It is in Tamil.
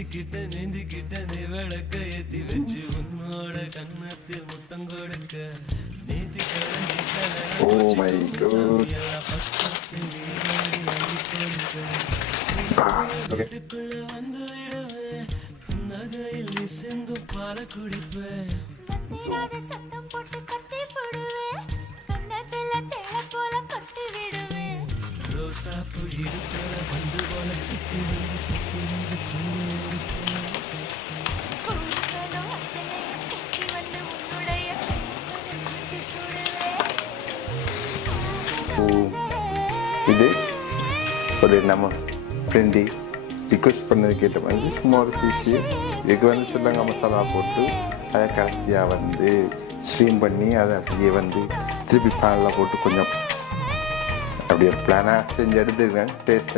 நீந்திக்கிட்ட நீ விளக்க ஏத்தி வச்சு உன்னோட கண்ணத்தில் முத்தம் கொடுக்க நீதி ஓ மை காட். வீட்டுக்குள்ள வந்து விடுவேன் நகையில் நீ செங்கும் பால குடிப்பேன் சத்தம் போட்டு கத்தி போடுவேன் கண்ணத்துல தேள போல கட்டி விடுவேன் ரோசாப்பு இடுப்புல வந்து போல சுத்தி வந்து இது ஒரு நம்ம ஃப்ரெண்டி ரிக்வெஸ்ட் பண்ணது கேட்ட மாதிரி சும்மா ஒரு ஃபிஷ்ஷு இதுக்கு வந்து சொல்லுங்க மசாலா போட்டு அதை கடைசியாக வந்து ஸ்ட்ரீம் பண்ணி அதை அப்படியே வந்து திருப்பி பேனில் போட்டு கொஞ்சம் அப்படி ஒரு பிளானாக செஞ்சு எடுத்துக்கிறேன் டேஸ்ட்